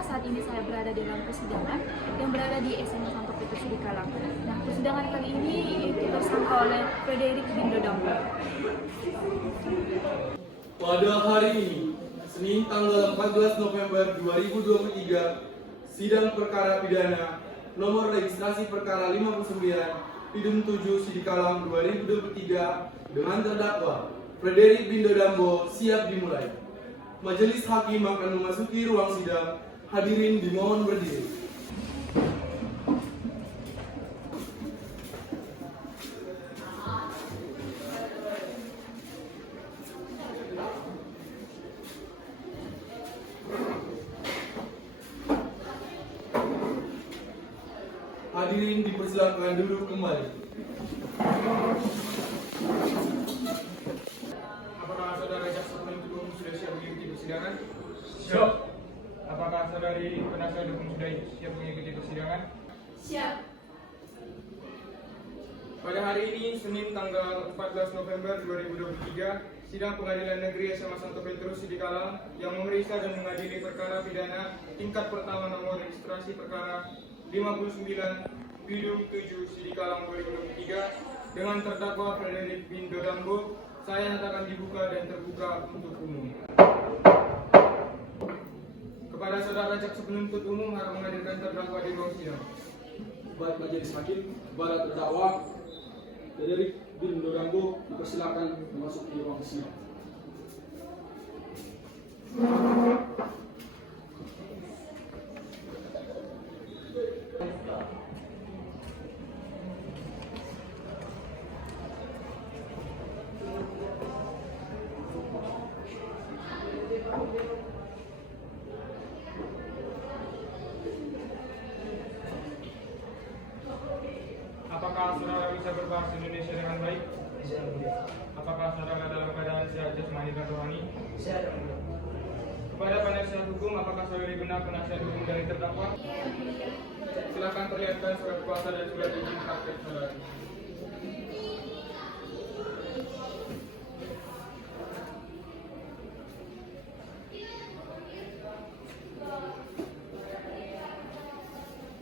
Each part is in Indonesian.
Saat ini saya berada di dalam persidangan yang berada di SMA Santo Petrus Sidikalang. Nah, persidangan kali ini itu tersangka oleh Frederick Bindo Dambo. Pada hari ini, Senin tanggal 14 November 2023, sidang perkara pidana nomor registrasi perkara 59 Pidum 7 Sidikalang 2023 dengan terdakwa Frederick Bindo Dambo siap dimulai. Majelis hakim akan memasuki ruang sidang. Hadirin dimohon berdiri. Hadirin dipersilakan duduk kembali. Apakah saudara jaksa penuntut umum sudah siap mengikuti persidangan? Siap. Apakah saudari penasihat hukum sudah siap mengikuti persidangan? Siap. Pada hari ini, Senin tanggal 14 November 2023, sidang Pengadilan Negeri SMA Santo Petrus Sidikalang yang memeriksa dan mengadili perkara pidana tingkat pertama nomor registrasi perkara 59 Pidum 7 Sidikalang 2023 dengan terdakwa Frederick Bindo Dambo, saya nyatakan dibuka dan terbuka untuk umum. Kepada saudara jaksa penuntut umum harap menghadirkan terdakwa di ruang sidang. Baik majelis hakim, kepada terdakwa Frederick Bindo Dambo dipersilakan memasuki ruang sidang. Apakah saudara bisa berbahasa Indonesia dengan baik? Apakah saudara dalam keadaan sehat jasmani dan rohani? Kepada penasihat hukum, apakah saudari benar penasihat hukum dari terdakwa? Silakan perlihatkan surat kuasa dan surat izin praktek saudara.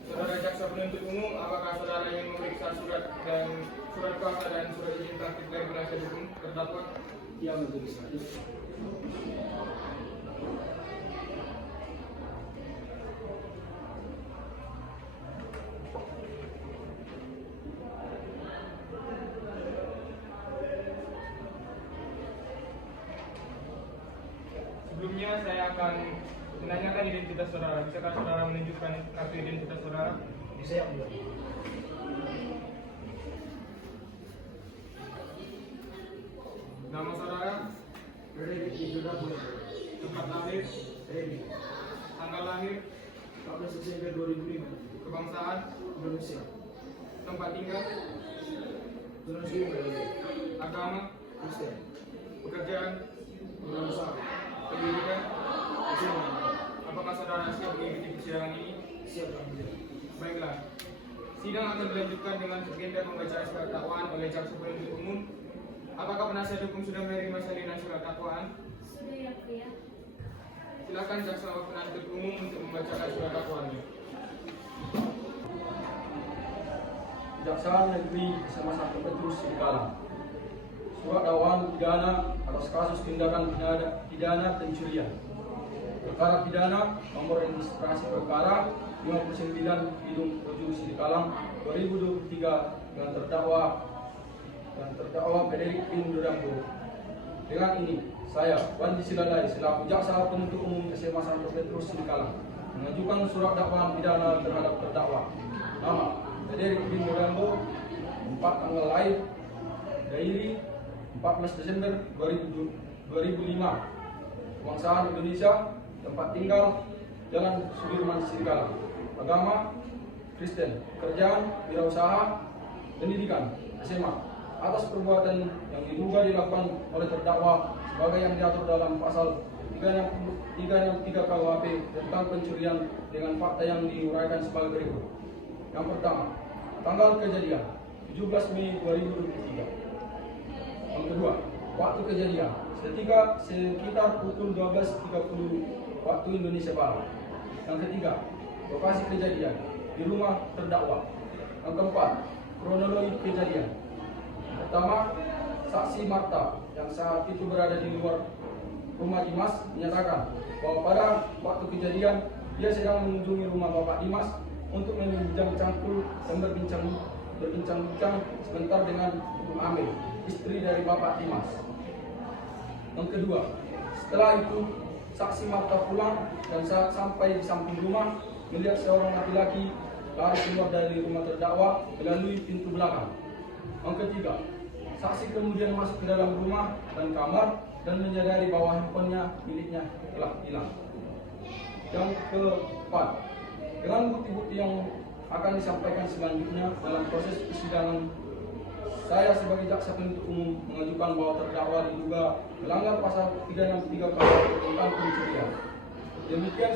Saudara jaksa penuntut umum, apakah saudara ingin memeriksa surat kuasa dan surat izin praktik dari penasihat hukum terdakwa? Yang majelis hakim. Sebelumnya saya akan menanyakan identitas saudara. Bisakah saudara menunjukkan kartu identitas saudara? Bisa ya, Bu? Nama saudara? Frederick Bindo Dambo. Tempat lahir? Remi. Tanggal lahir? 14 Desember 2005. Kebangsaan? Indonesia. Tempat tinggal? Tulang Sumber. Agama? Kristen. Pekerjaan? Usaha. Pendidikan? SMA. Apakah saudara siap mengikuti persidangan ini? Siap, Alhamdulillah. Baiklah. Sidang akan dilanjutkan dengan agenda pembacaan surat dakwaan oleh jaksa penuntut umum. Apakah penasihat hukum sudah menerima salinan surat dakwaan? Sudah ya. Silakan jaksa penuntut umum untuk membacakan surat dakwaannya. Kejaksaan Negeri SMA Santo Petrus Sidikalang. Surat dakwaan pidana atas kasus tindakan pidana pencurian. Perkara pidana nomor registrasi perkara 59 Pidum 7 Sidikalang 2023 dengan terdakwa Frederick Bindo Dambo. Dengan ini, saya Wandi Silalai selaku jaksa penuntut umum SMA Santo Petrus Sidikalang mengajukan surat dakwaan pidana terhadap terdakwa. Nama Frederick Bindo Dambo, 4 tanggal lahir, Dairi 14 Desember 2005, kebangsaan Indonesia, tempat tinggal Jalan Sudirman Sidikalang. Agama Kristen, pekerjaan, wirausaha, pendidikan, SMA. Atas perbuatan yang diduga dilakukan oleh terdakwa sebagai yang diatur dalam pasal 363 KUHP tentang pencurian dengan fakta yang diuraikan sebagai berikut. Yang pertama, tanggal kejadian 17 Mei 2023. Yang kedua, waktu kejadian sekitar pukul 12.30 waktu Indonesia Barat. Yang ketiga, lokasi kejadian di rumah terdakwa. Yang keempat, kronologi kejadian. Pertama, saksi Marta yang saat itu berada di luar rumah Dimas menyatakan bahwa pada waktu kejadian dia sedang mengunjungi rumah Bapak Dimas untuk meminjam cangkul dan berbincang-bincang sebentar dengan Ibu Amel, istri dari Bapak Dimas. Yang kedua, setelah itu saksi Marta pulang dan saat sampai di samping rumah melihat seorang laki-laki lari keluar dari rumah terdakwa melalui pintu belakang. Yang ketiga, saksi kemudian masuk ke dalam rumah dan kamar dan menyadari bahwa handphonenya miliknya telah hilang. Yang keempat, dengan bukti-bukti yang akan disampaikan selanjutnya dalam proses persidangan, saya sebagai jaksa penuntut umum mengajukan bahwa terdakwa diduga melanggar pasal 363 KUHP tentang pencurian. Demikian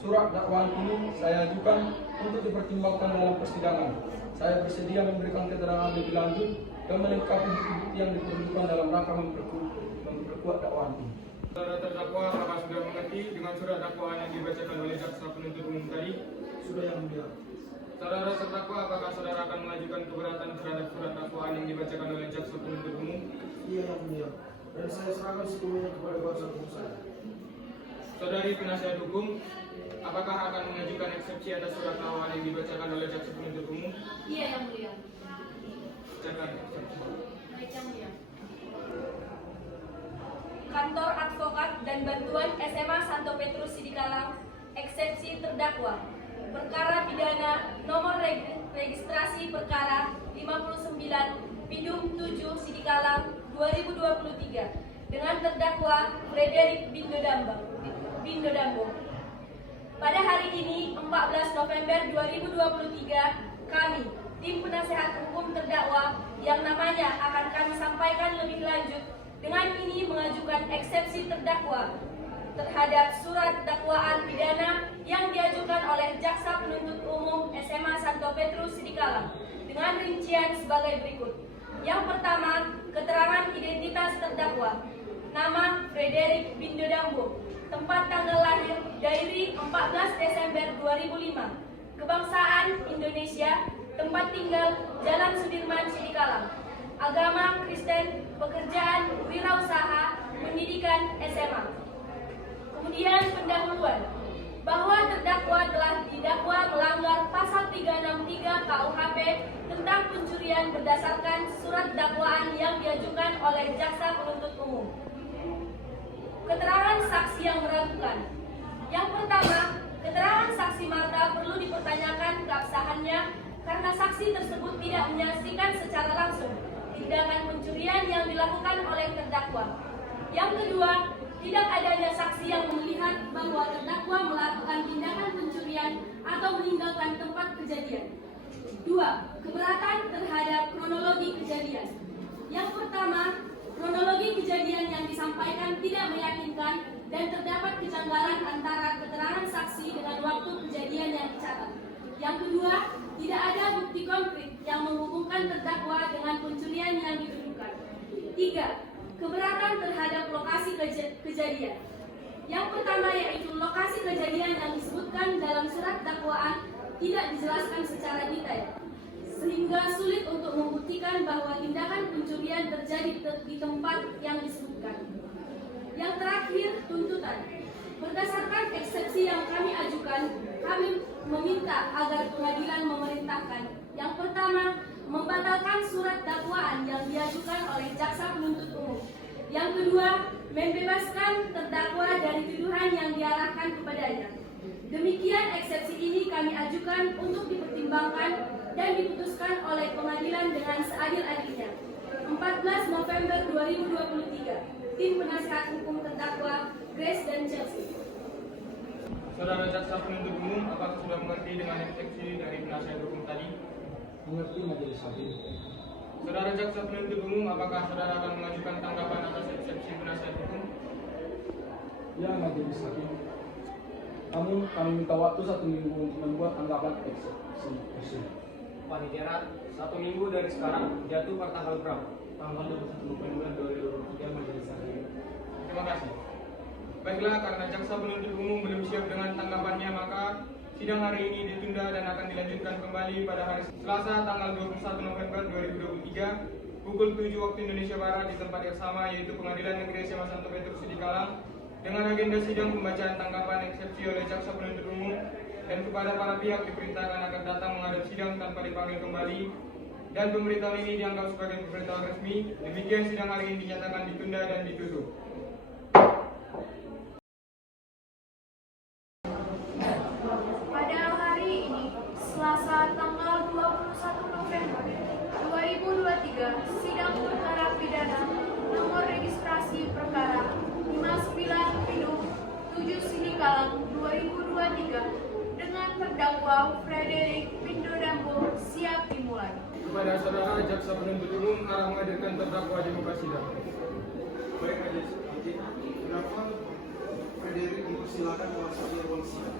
surat dakwaan ini saya ajukan untuk dipertimbangkan dalam persidangan. Saya bersedia memberikan keterangan lebih lanjut dan melengkapi bukti-bukti yang diperlukan dalam rangka memperkuat dakwaan ini. Saudara terdakwa apakah sudah mengerti dengan surat dakwaan yang dibacakan oleh jaksa penuntut umum tadi? Sudah yang mulia. Saudara terdakwa apakah saudara akan mengajukan keberatan terhadap surat dakwaan yang dibacakan oleh jaksa penuntut umum? Iya yang mulia. Dan saya serahkan sepenuhnya kepada kuasa hukum saya. Saudari penasihat hukum, apakah akan mengajukan eksepsi atas surat dakwaan yang dibacakan oleh jaksa penuntut umum? Iya yang mulia. Silakan eksepsi. Baik yang mulia. Kantor Advokat dan Bantuan SMA Santo Petrus Sidikalang, eksepsi terdakwa. Perkara pidana nomor registrasi perkara 59 Pidum 7 Sidikalang 2023 dengan terdakwa Frederick Bindo Dambo. Pada hari ini 14 November 2023 kami tim penasehat hukum terdakwa yang namanya akan kami sampaikan lebih lanjut dengan ini mengajukan eksepsi terdakwa terhadap surat dakwaan pidana yang diajukan oleh Jaksa Penuntut Umum SMA Santo Petrus Sidikalang dengan rincian sebagai berikut. Yang pertama, keterangan identitas terdakwa. Nama Frederick Bindo Dambo, tempat tanggal lahir Dairi 14 Desember 2005, kebangsaan Indonesia, tempat tinggal Jalan Sudirman Sidikalang, agama Kristen, pekerjaan wirausaha, pendidikan SMA. Kemudian pendahuluan, bahwa terdakwa telah didakwa melanggar pasal 363 KUHP tentang pencurian berdasarkan surat dakwaan yang diajukan oleh Jaksa Penuntut Umum. Keterangan saksi yang meragukan. Yang pertama, keterangan saksi Marta perlu dipertanyakan keabsahannya karena saksi tersebut tidak menyaksikan secara langsung tindakan pencurian yang dilakukan oleh terdakwa. Yang kedua, tidak adanya saksi yang melihat bahwa terdakwa melakukan tindakan pencurian atau meninggalkan tempat kejadian. Dua, keberatan terhadap kronologi kejadian. Yang pertama, kronologi kejadian yang disampaikan tidak meyakinkan dan terdapat kejanggalan antara keterangan saksi dengan waktu kejadian yang dicatat. Yang kedua, tidak ada bukti konkret yang menghubungkan terdakwa dengan pencurian yang dituduhkan. Tiga, keberatan terhadap lokasi kejadian. Yang pertama yaitu lokasi kejadian yang disebutkan dalam surat dakwaan tidak dijelaskan secara detail, sehingga sulit untuk membuktikan bahwa tindakan pencurian terjadi di tempat yang disebutkan. Yang terakhir, tuntutan. Berdasarkan eksepsi yang kami ajukan, kami meminta agar pengadilan memerintahkan yang pertama, membatalkan surat dakwaan yang diajukan oleh Jaksa Penuntut Umum. Yang kedua, membebaskan terdakwa dari tuduhan yang diarahkan kepadanya. Demikian eksepsi ini kami ajukan untuk dipertimbangkan dan diputuskan oleh pengadilan dengan seadil-adilnya. 14 November 2023, tim penasehat hukum terdakwa Grace dan Chelsea. Saudara jaksa penuntut umum, apakah sudah mengerti dengan eksepsi dari penasihat hukum tadi? Mengerti majelis hakim. Saudara jaksa penuntut umum, apakah saudara akan mengajukan tanggapan atas eksepsi penasihat hukum? Ya majelis hakim. Namun kami minta waktu 1 minggu untuk membuat tanggapan eksepsi. Panitia 1 minggu dari sekarang jatuh pada tanggal berapa? Tanggal 21 November 2023 majelis hakim. Terima kasih. Baiklah, karena jaksa penuntut umum belum siap dengan tanggapannya, maka sidang hari ini ditunda dan akan dilanjutkan kembali pada hari Selasa tanggal 21 November 2023 pukul 7 waktu Indonesia Barat di tempat yang sama, yaitu Pengadilan Negeri SMA Santo Petrus Sidikalang, dengan agenda sidang pembacaan tanggapan eksepsi oleh jaksa penuntut umum, dan kepada para pihak diperintahkan akan datang menghadap sidang tanpa dipanggil kembali, dan pemberitahuan ini dianggap sebagai pemberitahuan resmi. Demikian sidang hari ini dinyatakan ditunda dan ditutup. Pada hari ini, Selasa tanggal 21 November 2023, sidang perkara pidana nomor registrasi perkara 59-7 Sidikalang 2023 dengan terdakwa Frederick Pindodambo siap dimulai. Kepada saudara jaksa penuntut umum, arah menghadirkan terdakwa di muka sidang. Baik majelis hakim, terdakwa Frederick dipersilakan memasuki ruang sidang.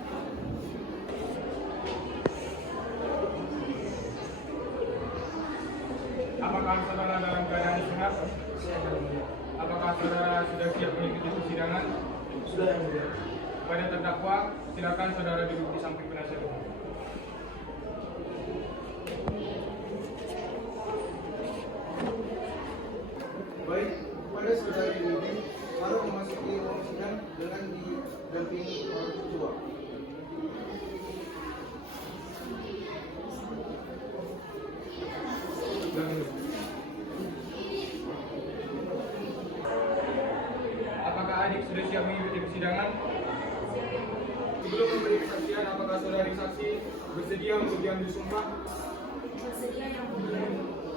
Apakah saudara dalam keadaan sehat? Apakah saudara sudah siap mengikuti persidangan? Sudah yang mulia. Kepada terdakwa, silakan saudara duduk di samping penasihat hukum. Baik, kepada saudari Yudi, baru memasuki ruang sidang dengan didampingi oleh ketua. Apakah adik sudah siap mengikuti persidangan? Sebelum memberi kesaksian, apakah saudari saksi bersedia untuk diambil sumpah? Bersedia yang mulia.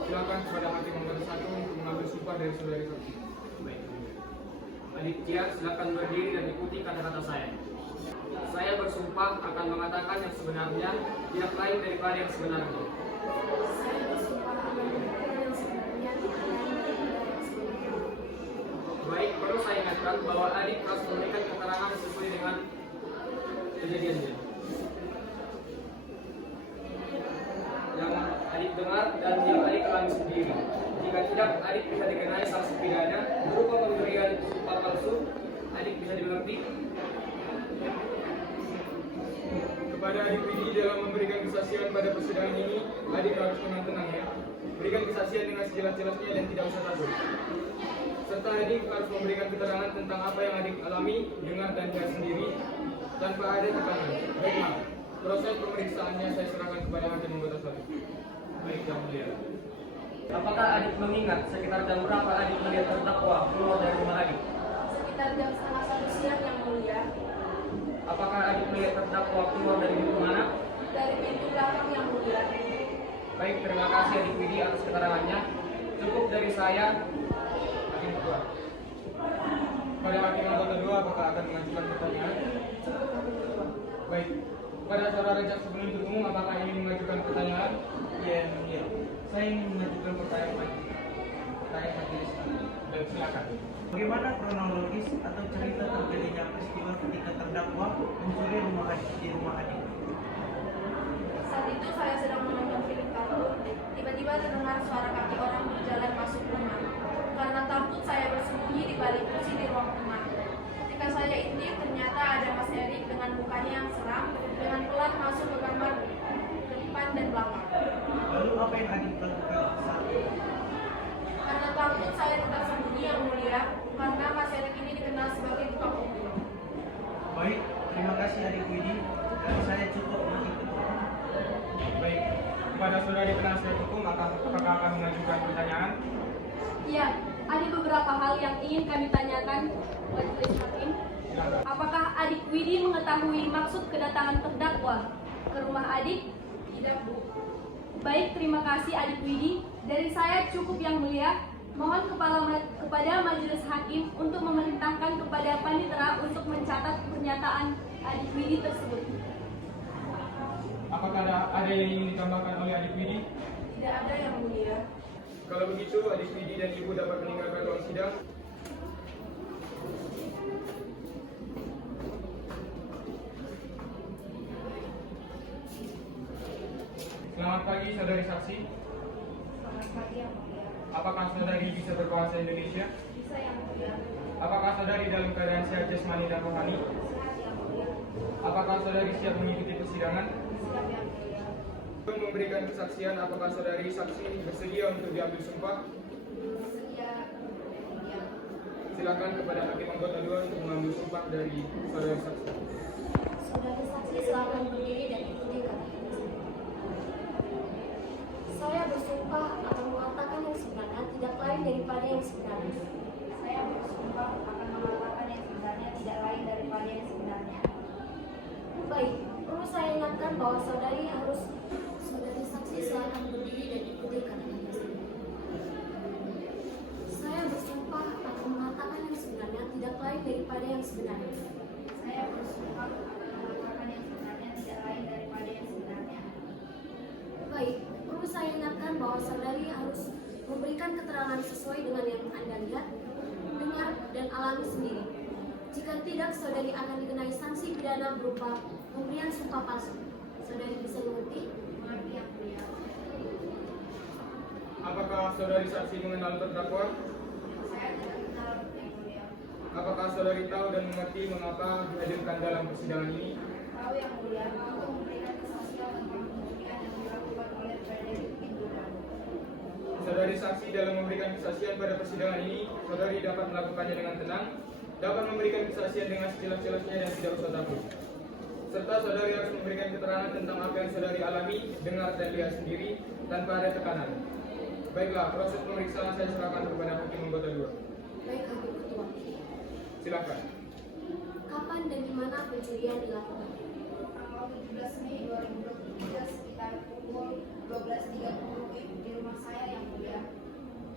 Silakan kepada hakim nomor 1 untuk mengambil sumpah dari saudari saksi. Baik. Adik Tia, silakan berdiri dan ikuti kata-kata saya. Saya bersumpah akan mengatakan yang sebenarnya, tidak lain daripada yang sebenarnya. Saya bersumpah akan mengatakan yang sebenarnya, tidak lain daripada yang sebenarnya. Baik, perlu saya ingatkan bahwa adik harus memberikan keterangan sesuai dengan kejadiannya. Yang adik dengar dan yang adik alami sendiri. Jika tidak, adik bisa dikenai sanksi pidana berupa pemberian sumpah palsu. Adik bisa dimengerti. Kepada adik Widi dalam memberikan kesaksian pada persidangan ini, adik harus tenang ya. Berikan kesaksian dengan sejelas-jelasnya dan tidak usah takut. Serta adik harus memberikan keterangan tentang apa yang adik alami, dengar dan lihat sendiri, tanpa ada tekanan. Baiklah, proses pemeriksaannya saya serahkan kepada hakim anggota 1. Baik, yang mulia. Apakah adik mengingat sekitar jam berapa adik melihat terdakwa keluar dari rumah adik? Sekitar jam 12:30 siang yang mulia. Apakah adik melihat terdakwa keluar dari pintu mana? Dari pintu belakang yang mulia. Baik, terima kasih adik Widi atas keterangannya. Cukup dari saya. Hakim Ketua. Pada hakim anggota 2, apakah akan mengajukan pertanyaan? Baik, pada saudara jaksa penuntut umum, apakah ingin mengajukan pertanyaan? Ya, yang mulia. Saya ingin mengajukan pertanyaan majelis hakim. Dan silakan. Bagaimana kronologis atau cerita terjadinya peristiwa ketika terdakwa mencuri rumah adik? Saat itu saya sedang menonton film kartun. Tiba-tiba terdengar suara kaki orang berjalan masuk rumah. Karena takut, saya bersembunyi di balik kursi di ruang rumah. Ketika saya intip, ternyata ada Mas Erik dengan mukanya yang seram, dengan pelan masuk ke kamar ke depan dan belakang. Lalu apa yang adik lakukan saat itu? Karena takut, saya tetap sembunyi yang mulia, karena Mas Erik ini dikenal sebagai tukang pembunuh. Baik, terima kasih adik Widi. Dan saya cukup hakim ketua. Baik, kepada saudari penasihat hukum, apakah akan mengajukan pertanyaan? Iya, ada beberapa hal yang ingin kami tanyakan majelis hakim. Silakan. Apakah adik Widi mengetahui maksud kedatangan terdakwa ke rumah adik? Tidak, Bu. Baik, terima kasih adik Widi. Dari saya cukup yang mulia. Mohon kepada majelis hakim untuk memerintahkan kepada panitera untuk mencatat pernyataan adik Widi tersebut. Apakah ada yang ingin ditambahkan oleh adik Widi? Tidak ada yang mulia. Kalau begitu, adik Widi dan ibu dapat meninggalkan ruang sidang. Selamat pagi, saudari saksi. Selamat pagi yang mulia. Apakah saudari bisa berbahasa Indonesia? Bisa yang mulia. Apakah saudari dalam keadaan sehat jasmani dan rohani? Sehat yang mulia. Apakah saudari siap mengikuti persidangan? Siap yang mulia. Untuk memberikan kesaksian, apakah saudari saksi bersedia untuk diambil sumpah? Bersedia yang mulia. Silakan kepada hakim anggota 2 untuk mengambil sumpah dari saudari saksi. Saudari saksi silakan berdiri dan ikuti kata. Saya bersumpah akan mengatakan yang sebenarnya tidak lain daripada yang sebenarnya. Saya bersumpah akan mengatakan yang sebenarnya tidak lain daripada yang sebenarnya. Baik, perlu saya ingatkan bahwa saudari saksi silakan berdiri dan ikuti kata. Saya bersumpah akan mengatakan yang sebenarnya tidak lain daripada yang sebenarnya. Saya bersumpah akan mengatakan yang sebenarnya tidak lain daripada yang sebenarnya. Baik, perlu saya ingatkan bahwa saudari harus memberikan keterangan sesuai dengan yang Anda lihat, dengar, dan alami sendiri. Jika tidak, saudari akan dikenai sanksi pidana berupa pemberian sumpah palsu. Saudari bisa mengerti? Mengerti yang mulia. Apakah saudari saksi mengenal terdakwa? Saya tidak kenal yang mulia. Apakah saudari tahu dan mengerti mengapa dihadirkan dalam persidangan ini? Tahu yang mulia, untuk memberikan kesaksian tentang pencurian yang dilakukan oleh Frederick Pinduran. Saudari saksi dalam memberikan kesaksian pada persidangan ini, saudari dapat melakukannya dengan tenang, dapat memberikan kesaksian dengan sejelas-jelasnya dan tidak usah takut. Serta saudari harus memberikan keterangan tentang apa yang saudari alami, dengar dan lihat sendiri, tanpa ada tekanan. Baiklah, proses pemeriksaan saya silakan kepada hakim anggota 2. Baik, Hakim Ketua. Silakan. Kapan dan di mana pencurian dilakukan? Tanggal 17 Mei 2023 sekitar pukul 12.30 WIB di rumah saya yang mulia.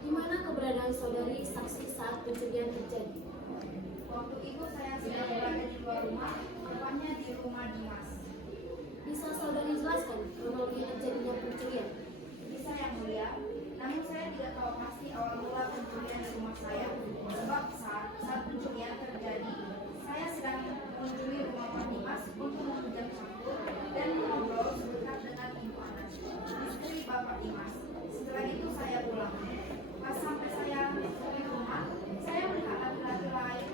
Di mana keberadaan saudari saksi saat pencurian terjadi? Waktu itu saya sedang berada di luar rumah, tepatnya di rumah Dimas. Bisa saudari jelaskan kronologi terjadinya pencurian? Bisa yang mulia, namun saya tidak tahu pasti awal mula pencurian di rumah saya. Sebab saat pencurian terjadi, saya sedang mengunjungi rumah Pak Dimas untuk meminjam sampul dan mengobrol sebentar dengan Ibu Anas, istri Bapak Dimas. Setelah itu saya pulang. Pas sampai saya di rumah, saya melihat laki-laki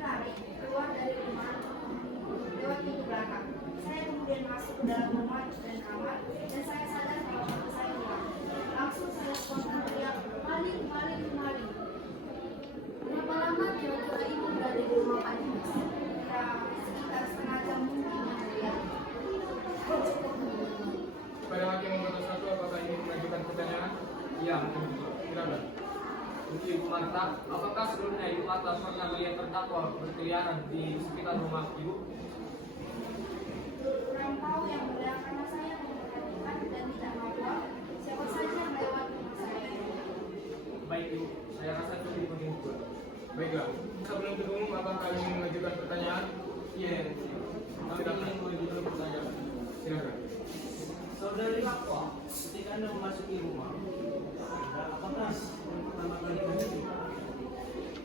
lari keluar dari rumah lewat pintu belakang. Saya kemudian masuk ke dalam rumah dan kamar, dan saya sadar kalau waktu saya pulang. Langsung saya spontan teriak, maling, maling, maling. Berapa lama kira-kira ibu berada di rumah Pak Dimas? Ya, sekitar setengah jam mungkin yang mulia. Pada hakim anggota 1, apakah ingin mengajukan pertanyaan? Ya, Silakan. untuk Ibu Marta, apakah sebelumnya Ibu Marta pernah melihat terdakwa berkeliaran di sekitar rumah Ibu? Kurang tahu yang mulia karena saya memperhatikan dan tidak hafal siapa saja yang lewat rumah saya. Baik Ibu, saya rasa cukup begini juga. Baiklah. Sebelum umum, apakah ingin mengajukan pertanyaan? Iya, kami ingin mengajukan pertanyaan. Silakan. Saudari, ketika Anda memasuki rumah, apakah pertama kali berhenti?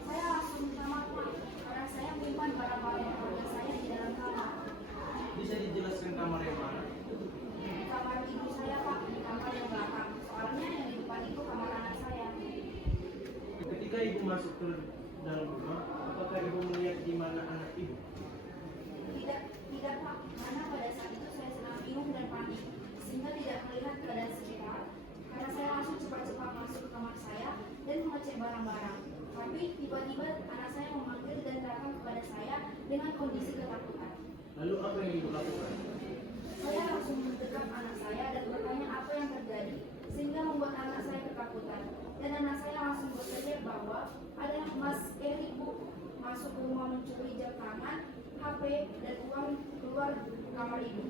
Saya langsung minta maaf karena saya menyimpan barang-barang keluarga saya di dalam kamar. Bisa dijelaskan kamar yang mana? Di kamar ibu saya Pak, di kamar yang belakang. Soalnya yang di depan itu kamar anak saya. Ketika ibu masuk ke dalam rumah, apakah ibu melihat di mana anak ibu? Tidak Pak, karena pada saat itu saya sedang bingung dan panik, sehingga tidak melihat keadaan sekitar. Karena saya langsung cepat-cepat masuk ke kamar saya dan mengecek barang-barang. Tapi tiba-tiba anak saya memanggil dan datang kepada saya dengan kondisi ketakutan. Lalu apa yang ibu lakukan? Saya langsung mendekat anak saya dan bertanya apa yang terjadi, sehingga membuat anak saya ketakutan. Dan anak saya langsung berteriak bahwa ada Mas Erik Bu masuk ke rumah mencuri jam tangan, HP, dan uang keluar kamar ibu.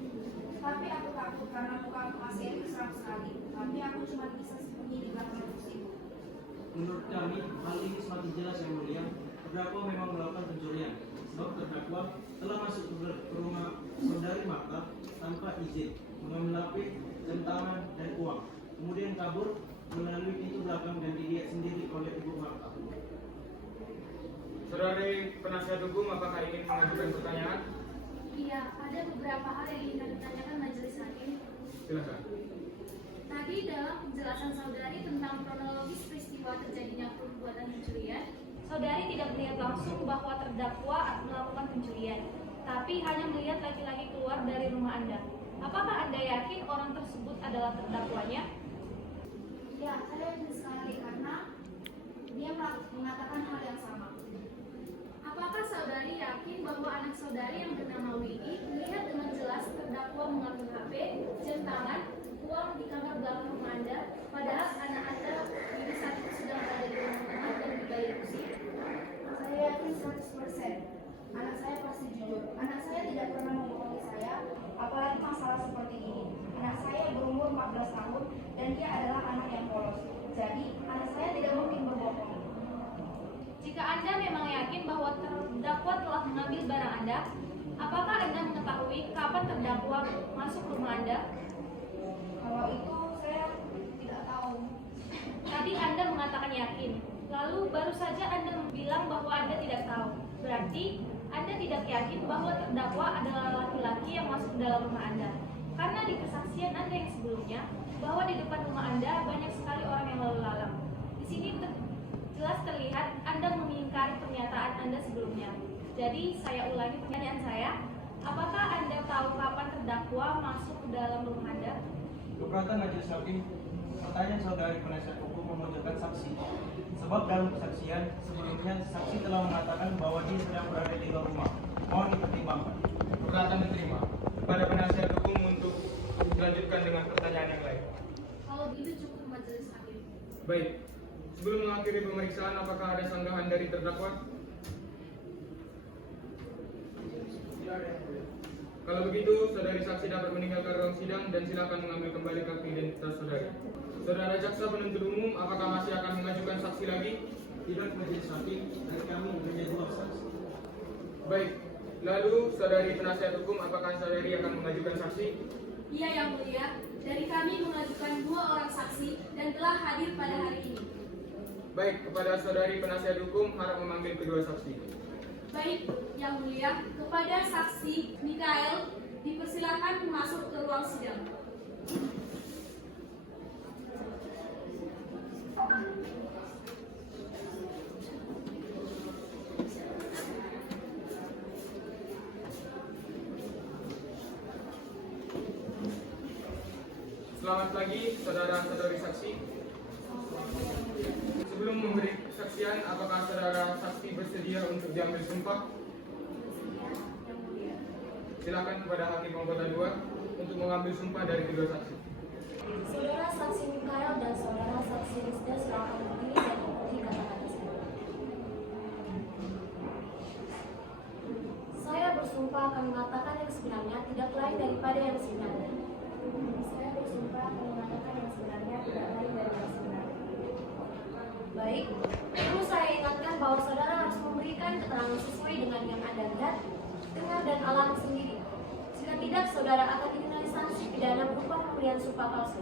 Tapi aku takut karena muka Mas Erik seram sekali. Tapi aku cuma bisa sembunyi di belakang kursi. Menurut kami, hal ini semakin jelas yang mulia. Terdakwa memang melakukan pencurian, sebab terdakwa telah masuk ke rumah saudari Marta tanpa izin, mengambil HP, jam tangan, dan uang. Kemudian kabur melalui pintu belakang dan dilihat sendiri oleh Ibu Marta. Saudari penasihat hukum, apakah ingin mengajukan pertanyaan? Iya, ada beberapa hal yang ingin kami tanyakan majelis hakim. Silakan. Tadi dalam penjelasan saudari tentang kronologis peristiwa terjadinya perbuatan pencurian, Saudari tidak melihat langsung bahwa terdakwa melakukan pencurian, tapi hanya melihat laki-laki keluar dari rumah Anda. Apakah Anda yakin orang tersebut adalah terdakwanya? ya saya yakin sekali karena dia mengatakan hal yang sama. Apakah saudari yakin bahwa anak saudari yang bernama Widi melihat dengan jelas terdakwa mengambil HP, jam tangan, uang di kamar belakang rumah Anda, padahal anak Anda Widi saat itu sedang berada di ruang tengah dan di balik kursi? Saya yakin 100%. Anak saya pasti jujur. Anak saya tidak pernah membohongi saya, apalagi masalah seperti ini. Anak saya berumur 14 tahun dan dia adalah anak yang polos. Jadi, anak saya tidak mungkin berbohong. Jika Anda memang yakin bahwa terdakwa telah mengambil barang Anda, apakah Anda mengetahui kapan terdakwa masuk rumah Anda? Kalau itu saya tidak tahu. Tadi Anda mengatakan yakin, lalu baru saja Anda bilang bahwa Anda tidak tahu. Berarti Anda tidak yakin bahwa terdakwa adalah laki-laki yang masuk ke dalam rumah Anda. Karena di kesaksian Anda yang sebelumnya, bahwa di depan rumah Anda banyak sekali orang yang lalu lalang. Di sini jelas terlihat Anda mengingkari pernyataan Anda sebelumnya. Jadi saya ulangi pertanyaan saya, apakah Anda tahu kapan terdakwa masuk ke dalam rumah Anda? Keberatan majelis hakim, pertanyaan saudari penasihat hukum memojokkan saksi. Sebab dalam kesaksian sebelumnya saksi telah mengatakan bahwa dia sedang berada di luar rumah. Mohon dipertimbangkan. Keberatan diterima. Kepada penasihat hukum untuk dilanjutkan dengan pertanyaan yang lain. Kalau begitu cukup majelis hakim. Baik. Sebelum mengakhiri pemeriksaan, apakah ada sanggahan dari terdakwa? Kalau begitu, saudari saksi dapat meninggalkan ruang sidang dan silakan mengambil kembali kartu identitas saudari. Saudara jaksa penuntut umum, apakah masih akan mengajukan saksi lagi? Tidak majelis hakim, dari kami hanya 2 saksi. Baik. Lalu, saudari penasihat hukum, apakah saudari akan mengajukan saksi? Iya yang mulia, dari kami mengajukan 2 orang saksi dan telah hadir pada hari ini. Baik, kepada saudari penasihat hukum harap memanggil kedua saksi. Baik, yang mulia, kepada saksi Mikael dipersilakan masuk ke ruang sidang. Selamat pagi, saudara-saudari saksi. Sebelum memberi kesaksian, apakah saudara saksi bersedia untuk diambil sumpah? Silakan kepada hakim anggota 2 untuk mengambil sumpah dari kedua saksi. Saudara saksi Mikael dan saudara saksi Rizda silakan berdiri dan memenuhi kata-kata saya. Saya bersumpah akan mengatakan yang sebenarnya, tidak lain daripada yang sebenarnya. Saya bersumpah akan mengatakan yang sebenarnya, tidak lain dari yang sebenarnya. Baik, perlu saya ingatkan bahwa saudara harus memberikan keterangan sesuai dengan yang Anda lihat, dengar dan alami sendiri. Jika tidak, saudara akan dikenai sanksi pidana berupa pemberian sumpah palsu.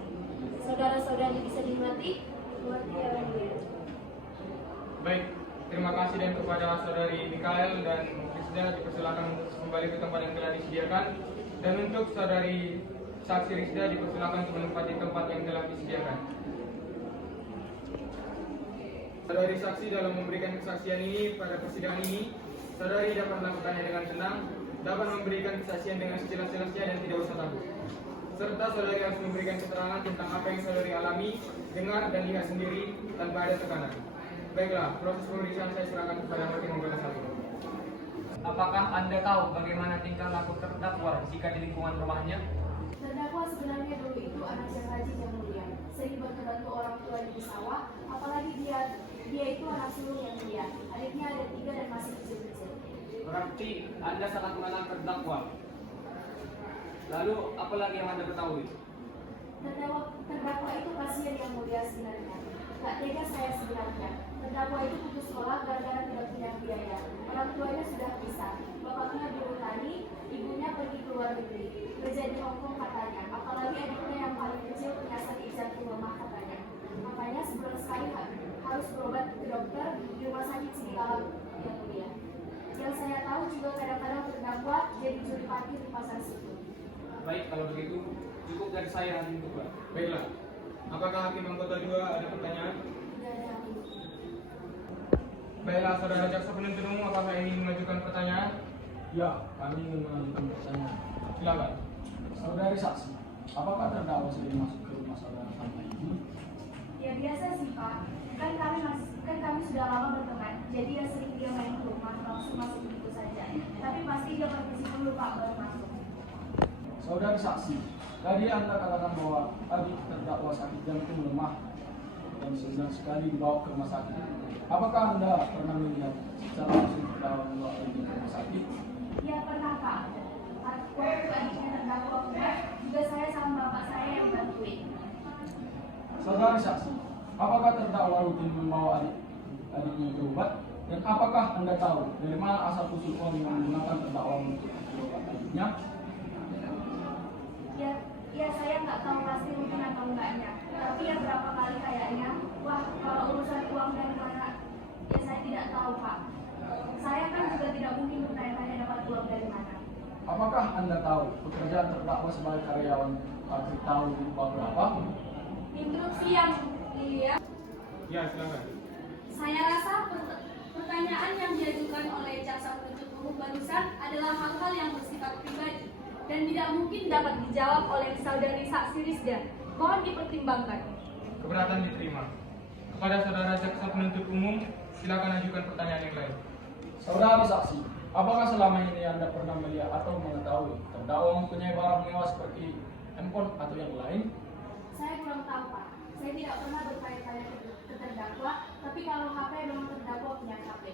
Saudara-saudari bisa dimengerti? Mengerti ya, Yang Mulia? Baik, terima kasih dan kepada saudari Mikael dan Rizda dipersilakan untuk kembali ke tempat yang telah disediakan. Dan untuk saudari saksi Rizda dipersilakan untuk menempati tempat yang telah disediakan. Saudari saksi dalam memberikan kesaksian ini pada persidangan ini, saudari dapat melakukannya dengan tenang, dapat memberikan kesaksian dengan sejelas-jelasnya dan tidak usah takut. Serta saudari harus memberikan keterangan tentang apa yang saudari alami, dengar dan lihat sendiri tanpa ada tekanan. Baiklah, proses pemeriksaan saya silakan kepada hakim anggota 1. Apakah Anda tahu bagaimana tingkah laku terdakwa jika di lingkungan rumahnya? Terdakwa sebenarnya dulu itu anak yang rajin yang mulia, sering membantu orang tua di sawah, apalagi dia itu anak sulung yang mulia. Adiknya ada 3 dan masih kecil-kecil. Berarti Anda sangat mengenal terdakwa. Lalu, apa lagi yang Anda ketahui? Terdakwa itu kasihan yang mulia sebenarnya. Gak tega saya sebenarnya. Terdakwa itu putus sekolah gara-gara tidak punya biaya. Orang tuanya sudah pisah. Bapaknya buruh tani, ibunya pergi ke luar negeri. Kerja di Hong Kong katanya. Apalagi adiknya yang paling kecil punya sakit jantung lemah katanya. Makanya sebulan sekali harus berobat ke dokter di rumah sakit Sidikalang yang mulia. Yang saya tahu juga kadang-kadang terdakwa jadi juri parkir di pasar situ. Baik, kalau begitu cukup dari saya Hakim Ketua. Baiklah. Apakah hakim anggota 2 ada pertanyaan? Tidak ada hakim. Baiklah, saudara jaksa penuntut umum, apakah ingin mengajukan pertanyaan? Ya, kami ingin mengajukan pertanyaan. Silakan. Saudari saksi, apakah terdakwa sering masuk ke rumah saudara tanpa izin? Ya biasa sih Pak. Kan kami sudah lama berteman. Jadi ya sering dia main ke rumah langsung masuk begitu saja. Tapi pasti dia permisi dulu Pak baru masuk. Saudari saksi, tadi Anda katakan bahwa adik terdakwa sakit jantung lemah dan 9 sekali dibawa ke rumah sakit. Apakah Anda pernah melihat secara langsung terdakwa membawa adik ke rumah sakit? Iya pernah Pak. Waktu adiknya terdakwa kuat, juga saya sama bapak saya yang bantuin. Saudari saksi, apakah terdakwa rutin membawa adiknya berobat? Dan apakah Anda tahu dari mana asal usul uang yang menggunakan terdakwa untuk berobat adiknya? Ya saya nggak tahu pasti mungkin atau enggaknya. Tapi ya berapa kali kayaknya, wah kalau urusan uang dari mana, ya saya tidak tahu Pak. Saya kan juga tidak mungkin bertanya-tanya dapat uang dari mana. Apakah Anda tahu pekerjaan terdakwa sebagai karyawan pabrik tahu upah berapa? Instruksi yang mulia. Ya, silakan. Saya rasa pertanyaan yang diajukan oleh jaksa penuntut umum barusan adalah hal-hal yang bersifat pribadi dan tidak mungkin dapat dijawab oleh saudari saksi Rizda. Mohon dipertimbangkan. Keberatan diterima. Kepada saudara jaksa penuntut umum, silakan ajukan pertanyaan yang lain. Saudara saksi, apakah selama ini Anda pernah melihat atau mengetahui terdakwa mempunyai barang mewah seperti handphone atau yang lain? Saya kurang tahu Pak. Saya tidak pernah bertanya-tanya ke terdakwa, tapi kalau HP memang terdakwa punya HP.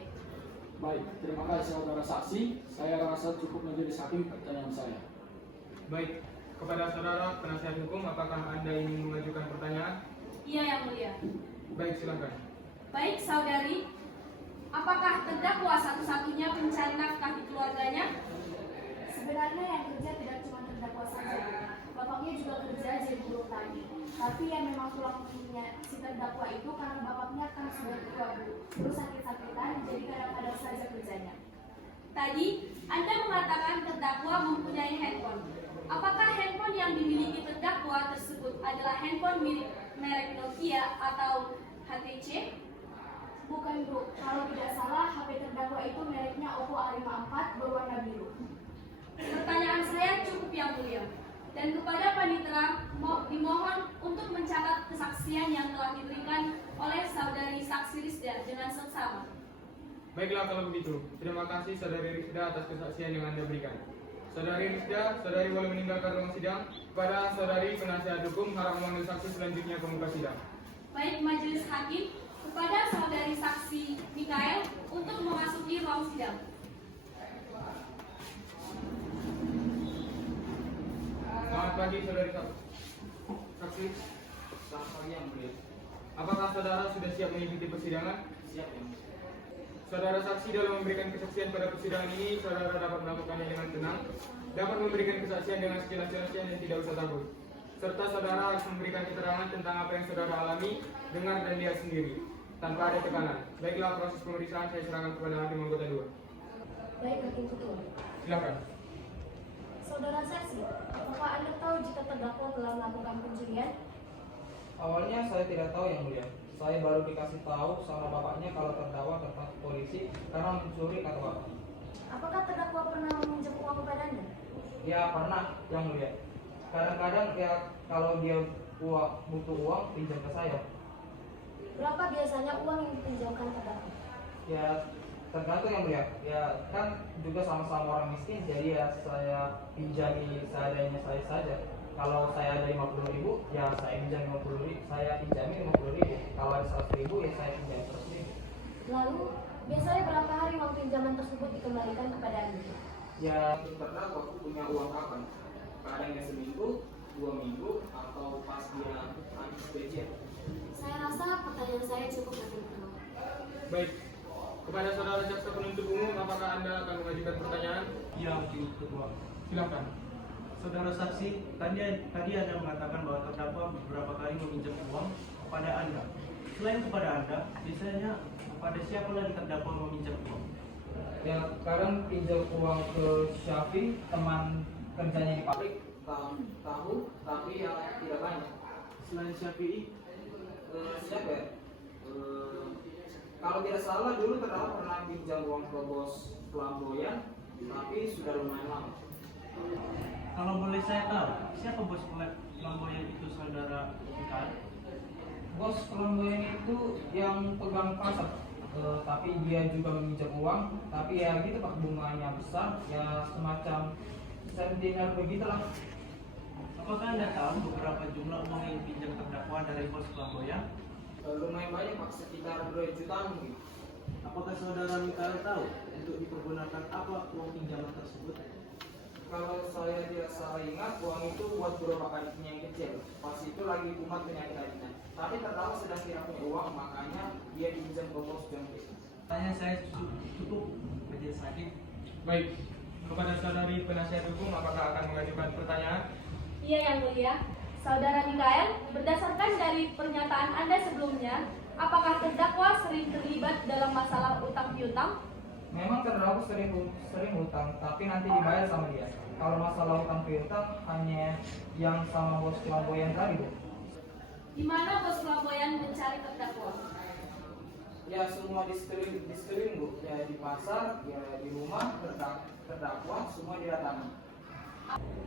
Baik, terima kasih saudara saksi. Saya rasa cukup menjadi hakim pertanyaan saya. Baik, kepada saudara penasihat hukum, apakah Anda ingin mengajukan pertanyaan? Iya yang mulia. Baik, silakan. Baik saudari, apakah terdakwa satu-satunya pencari nafkah di keluarganya? Sebenarnya yang kerja tidak cuma terdakwa saja. Bapaknya juga kerja jadi buruh tani. Tapi yang memang tulang punggungnya si terdakwa itu karena bapaknya kan sudah tua Bu. Terus sakit-sakitan, jadi kadang-kadang saja kerjanya. Tadi Anda mengatakan terdakwa mempunyai handphone. Apakah handphone yang dimiliki terdakwa tersebut adalah handphone merek Nokia atau HTC? Bukan Bu, kalau tidak salah HP terdakwa itu mereknya Oppo A54 berwarna biru. Pertanyaan saya cukup yang mulia. Dan kepada panitera dimohon untuk mencatat kesaksian yang telah diberikan oleh saudari saksi Rizda dengan seksama. Baiklah kalau begitu. Terima kasih saudari Rizda atas kesaksian yang Anda berikan. Saudari Rizda, saudari boleh meninggalkan ruang sidang. Kepada saudari penasihat hukum, harap memanggil saksi selanjutnya ke muka sidang. Baik majelis hakim, kepada saudari saksi Mikael untuk memasuki ruang sidang. Selamat pagi saudari saksi. Selamat pagi yang mulia. Apakah saudara sudah siap mengikuti persidangan? Siap yang mulia. Saudara saksi dalam memberikan kesaksian pada persidangan ini, saudara dapat melakukannya dengan tenang, dapat memberikan kesaksian dengan sejelas-jelasnya dan tidak usah takut. Serta saudara harus memberikan keterangan tentang apa yang saudara alami, dengar dan lihat sendiri, tanpa ada tekanan. Baiklah, proses pemeriksaan saya serahkan kepada hakim anggota 2. Baik, Hakim Ketua. Silakan. Saudara saksi, apakah Anda tahu jika terdakwa telah melakukan pencurian? Awalnya saya tidak tahu yang mulia. Saya baru dikasih tahu sama bapaknya kalau terdakwa tertangkap polisi karena mencuri kata bapak. Apakah terdakwa pernah meminjam uang kepada Anda? Ya pernah yang mulia. Kadang-kadang ya kalau dia butuh uang pinjam ke saya. Berapa biasanya uang yang dipinjamkan terdakwa? Ya tergantung yang mulia. Ya kan juga sama-sama orang miskin jadi ya saya pinjami seadanya saya saja. Kalau saya ada 50.000, ya saya pinjam 50.000, saya pinjami 50.000. Kalau ada 100.000, ya saya pinjam 100.000. Lalu, biasanya berapa hari uang pinjaman tersebut dikembalikan kepada Anda? Ya terdakwa punya uang kapan? Kadangnya seminggu, 2 minggu, atau pas dia habis gajian. Saya rasa pertanyaan saya cukup, Hakim Ketua. Baik. Kepada saudara jaksa penuntut umum, apakah Anda akan mengajukan pertanyaan? Ya, Hakim Ketua. Silakan. Saudara saksi, tadi Anda mengatakan bahwa terdakwa beberapa kali meminjam uang kepada Anda. Selain kepada Anda, biasanya kepada siapa lagi terdakwa meminjam uang? Ya sekarang pinjam uang ke Syafi, teman kerjanya di pabrik, tahu tapi yang tidak banyak. Selain Syafi'i, Siapa ya? Kalau tidak salah dulu terdakwa pernah pinjam uang ke bos Flamboyan, tapi sudah lumayan lama. kalau boleh saya tahu, siapa bos Flamboyan itu saudara Mikael? Bos Flamboyan itu yang pegang pasar, tapi dia juga meminjam uang, tapi ya gitu pak, bunganya besar, ya semacam sentinar begitulah. Apakah Anda tahu beberapa jumlah uang yang dipinjam terdakwa dari bos Flamboyan? Lumayan banyak pak, sekitar 2 jutaan mungkin. Apakah saudara Mikael tahu untuk dipergunakan apa uang pinjaman tersebut? Kalau saya tidak salah ingat, uang itu buat berobat adiknya yang kecil. Pas itu lagi kumat penyakit adiknya. Tapi terdakwa sedang tidak punya uang, makanya dia pinjam ke bos jangkrik. Tanya saya cukup majelis hakim. Baik. Kepada saudari penasihat hukum, apakah akan mengajukan pertanyaan? Iya yang mulia, Saudara Mikael, berdasarkan dari pernyataan Anda sebelumnya, apakah terdakwa sering terlibat dalam masalah utang piutang? Memang terdakwa sering hutang, tapi nanti dibayar sama dia. Kalau masalah hutang piutang hanya yang sama bos Flamboyan tadi, Bu. Di mana bos Flamboyan mencari terdakwa? Ya semua di sekeliling, Bu. Ya di pasar, ya di rumah, terdakwa semua didatangi.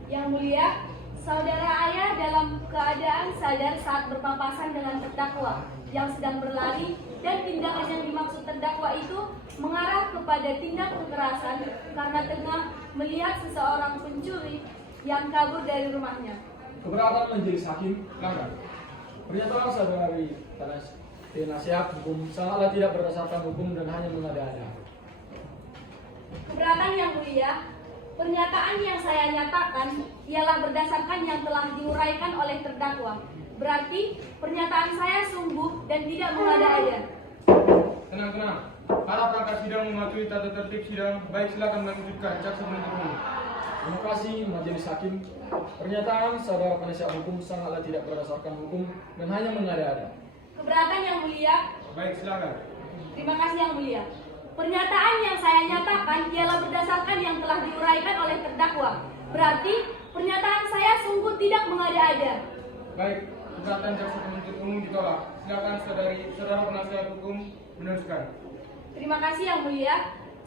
Yang mulia, Saudara Ayah dalam keadaan sadar saat berpapasan dengan terdakwa yang sedang berlari dan tindakan yang dimaksud terdakwa itu mengarah kepada tindak kekerasan karena tengah melihat seseorang pencuri yang kabur dari rumahnya. Keberatan majelis hakim, silakan. Pernyataan saudari penasihat hukum sangatlah tidak berdasarkan hukum dan hanya mengada-ada. Keberatan yang mulia, pernyataan yang saya nyatakan ialah berdasarkan yang telah diuraikan oleh terdakwa. Berarti pernyataan saya sungguh dan tidak mengada-ada. Tenang. Harap rangka sidang mematuhi tata tertib sidang. Baik, silakan melanjutkan jaksa penuntut umum. Terima kasih majelis hakim. Pernyataan saudara penasihat hukum sangatlah tidak berdasarkan hukum dan hanya mengada-ada. Keberatan yang mulia, Baik, silakan. terima kasih yang mulia. Pernyataan yang saya nyatakan ialah berdasarkan yang telah diuraikan oleh terdakwa. Berarti pernyataan saya sungguh tidak mengada-ada. Baik, keberatan jaksa penuntut umum ditolak. Silakan saudara penasihat hukum meneruskan. Terima kasih yang mulia.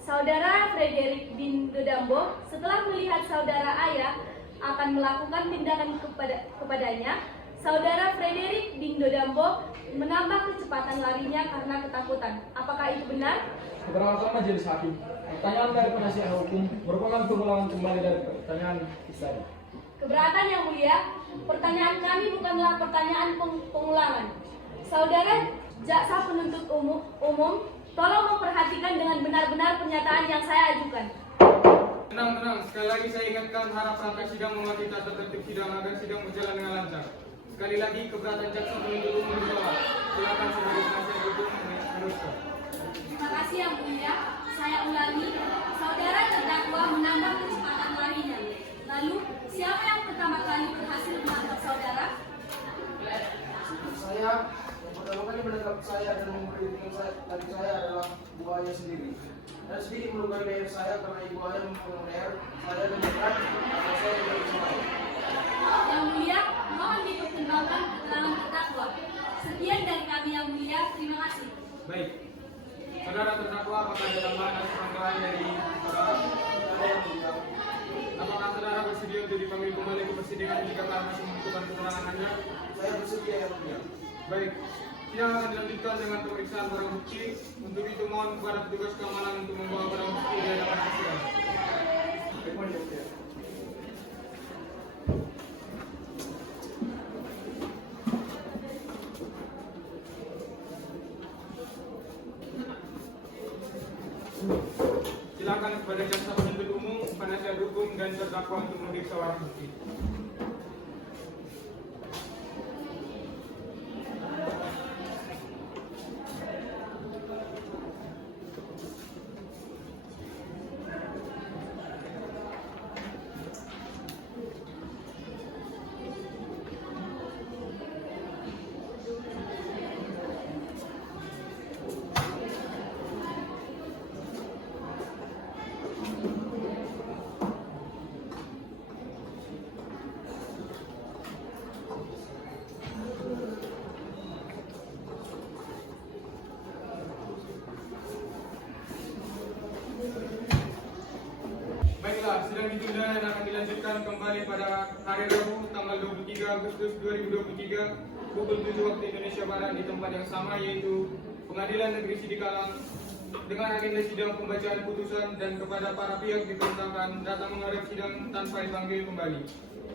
Saudara Frederick bin Dodambo setelah melihat saudara Ayah akan melakukan tindakan kepadanya, saudara Frederick bin Dodambo menambah kecepatan larinya karena ketakutan. Apakah itu benar? Keberatan majelis hakim. Pertanyaan dari penasihat hukum merupakan pengulangan kembali dari pertanyaan tadi. Keberatan yang mulia, pertanyaan kami bukanlah pertanyaan pengulangan. Saudara jaksa penuntut umum, tolong memperhatikan dengan benar-benar pernyataan yang saya ajukan. Tenang. Sekali lagi saya ingatkan, harap rangka sidang mematuhi tata tertib sidang agar sidang berjalan dengan lancar. Sekali lagi, keberatan jaksa penuntut umum ditolak. Silakan sebagai penasihat hukum meneruskan. Terima kasih yang mulia. Saya ulangi, saudara terdakwa menambah kecepatan larinya. Lalu, siapa yang pertama kali berhasil menangkap saudara? Saya yang pertama kali menangkap saya dan memperhitungkan tadi saya adalah buaya sendiri. Dan sedikit melukai leher saya karena ibu ayah memotong leher saya dan berat atau saya tidak bisa tahu. Yang mulia, mohon dipertimbangkan keterangan terdakwa. Sekian dari kami yang mulia, terima kasih. Baik. Saudara terdakwa, apakah ada tambahan atau tambahan dari saudara? Apakah saudara bersedia untuk dipanggil kembali ke persidangan jika karena masih membutuhkan keterangan Anda? Saya bersedia yang mulia. Baik. Sidang akan dilanjutkan dengan pemeriksaan barang bukti. Untuk itu mohon kepada petugas keamanan untuk membawa barang bukti di hadapan persidangan. Silakan kepada jaksa penuntut umum, penasihat hukum dan terdakwa untuk memeriksa barang bukti. ditunda dan akan dilanjutkan kembali pada hari Rabu tanggal 23 Agustus 2023 pukul 7 waktu Indonesia Barat di tempat yang sama, yaitu Pengadilan Negeri Sidikalang, dengan agenda sidang pembacaan putusan dan kepada para pihak diperintahkan datang menghadap sidang tanpa dipanggil kembali.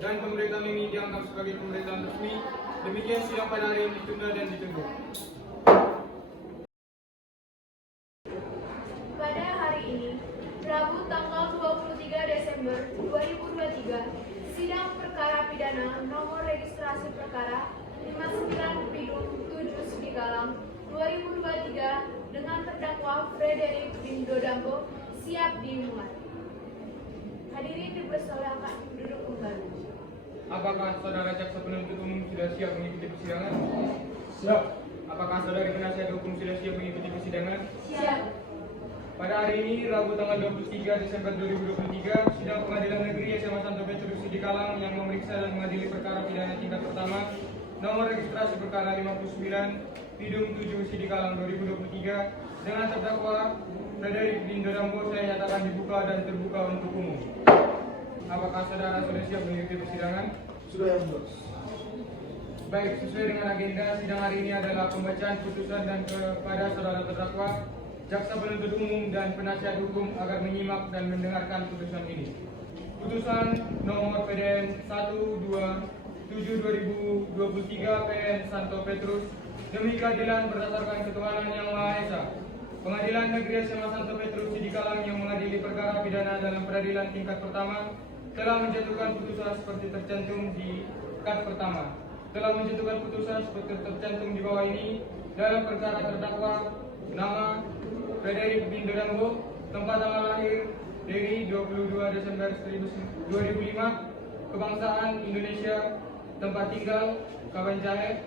Dan pemberitaan ini dianggap sebagai pemberitaan resmi. Demikian sidang pada hari ini ditunda dan ditutup. Pada hari ini, Rabu tanggal 23 Desember 2023, sidang perkara pidana nomor registrasi perkara 59 Pidum 7 Sidikalang 2023 dengan terdakwa Frederick Bindo Dambo siap dimulai. Hadirin dipersilakan duduk kembali. Apakah saudara jaksa penuntut umum sudah siap mengikuti persidangan? Siap. Apakah saudara penasihat hukum sudah siap mengikuti persidangan? Siap. Pada hari ini, Rabu tanggal 23 Desember 2023, sidang Pengadilan Negeri SMA Santo Petrus Sidikalang yang memeriksa dan mengadili perkara pidana tingkat pertama nomor registrasi perkara 59 Pidum 7 Sidikalang 2023 dengan terdakwa Frederick Bindo Dambo saya nyatakan dibuka dan terbuka untuk umum. Apakah saudara sudah siap mengikuti persidangan? Sudah yang bos. Baik, sesuai dengan agenda, sidang hari ini adalah pembacaan putusan dan kepada saudara terdakwa, jaksa penuntut umum dan penasihat hukum agar menyimak dan mendengarkan putusan ini. Putusan nomor PDN 127/2023 PN Santo Petrus demi keadilan berdasarkan ketuhanan yang Maha Esa. Pengadilan Negeri SMA Santo Petrus Sidikalang yang mengadili perkara pidana dalam peradilan tingkat pertama telah menjatuhkan putusan seperti tercantum di kat pertama. Telah menjatuhkan putusan seperti tercantum di bawah ini dalam perkara terdakwa nama Frederick Bindo Dambo, tempat tanggal lahir dari 22 Desember 2005, kebangsaan Indonesia, tempat tinggal Kabanjahe,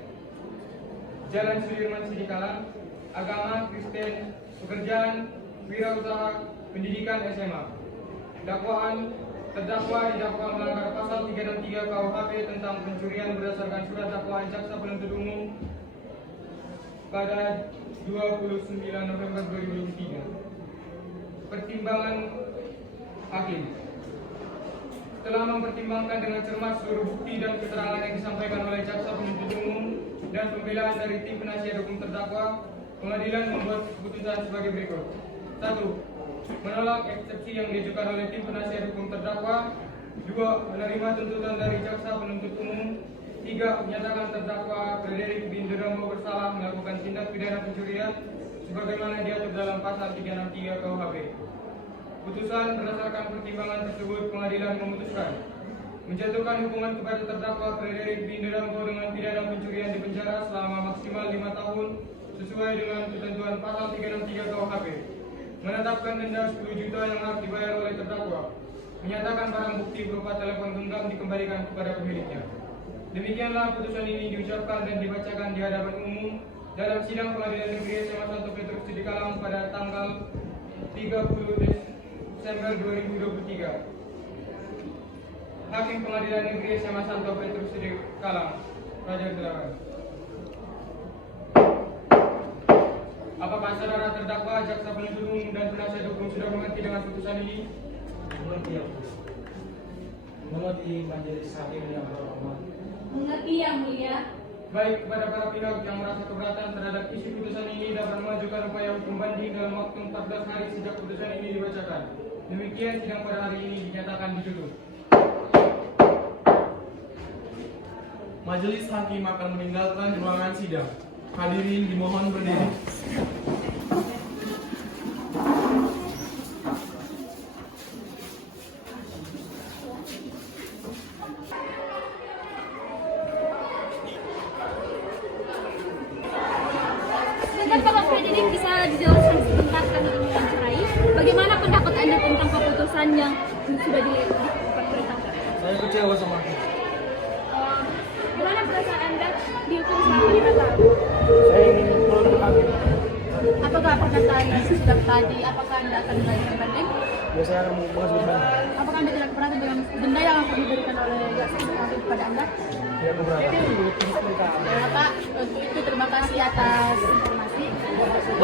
Jalan Sudirman Sidikalang, agama Kristen, pekerjaan, wirausaha, pendidikan SMA. Dakwaan terdakwa didakwa melanggar pasal 363 KUHP tentang pencurian berdasarkan surat dakwaan jaksa penuntut umum pada 29 November 2023. Pertimbangan hakim telah mempertimbangkan dengan cermat seluruh bukti dan keterangan yang disampaikan oleh jaksa penuntut umum dan pembelaan dari tim penasihat hukum terdakwa. Pengadilan membuat keputusan sebagai berikut. 1. Menolak eksepsi yang diajukan oleh tim penasihat hukum terdakwa. 2. Menerima tuntutan dari jaksa penuntut umum. 3. Menyatakan terdakwa Frederick Bindo Dambo bersalah melakukan tindak pidana pencurian sebagaimana diatur dalam pasal 363 KUHP. Putusan berdasarkan pertimbangan tersebut, pengadilan memutuskan menjatuhkan hukuman kepada terdakwa Frederick Bindo Dambo dengan pidana pencurian di penjara selama maksimal 5 tahun sesuai dengan ketentuan pasal 363 KUHP. Menetapkan denda 10 juta yang harus dibayar oleh terdakwa. Menyatakan barang bukti berupa telepon genggam dikembalikan kepada pemiliknya. Demikianlah putusan ini diucapkan dan dibacakan di hadapan umum dalam sidang Pengadilan Negeri SMA Santo Petrus Sidikalang pada tanggal 30 Desember 2023. Hakim Pengadilan Negeri SMA Santo Petrus Sidikalang, Raja Silakan. Apakah saudara terdakwa, jaksa penuntut umum dan penasihat hukum sudah mengerti dengan putusan ini? Mengerti ya bos. Mengerti majelis hakim yang terhormat. Mengerti yang mulia. Baik, kepada para pihak yang merasa keberatan terhadap isi putusan ini dapat mengajukan upaya hukum banding dalam waktu 14 hari sejak putusan ini dibacakan. Demikian sidang pada hari ini dinyatakan ditutup. Majelis hakim akan meninggalkan ruangan sidang. Hadirin dimohon berdiri. Sebentar Bapak Frederick, bisa dijelaskan sebentar kami ingin mencerai. Bagaimana pendapat Anda tentang keputusan yang sudah diperintahkan? Saya kecewa sama hakim. Gimana perasaan Anda dihukum selama 5 tahun? Saya ingin menuntut hakim. Apakah perkataan yang sudah tadi, apakah Anda akan mengajukan banding? Ya saya akan mengajukan banding. Apakah Anda tidak keberatan dengan denda yang akan diberikan oleh jaksa penuntut kepada Anda? Tidak keberatan. Ya Pak, untuk itu terima kasih atas informasi. Terima kasih.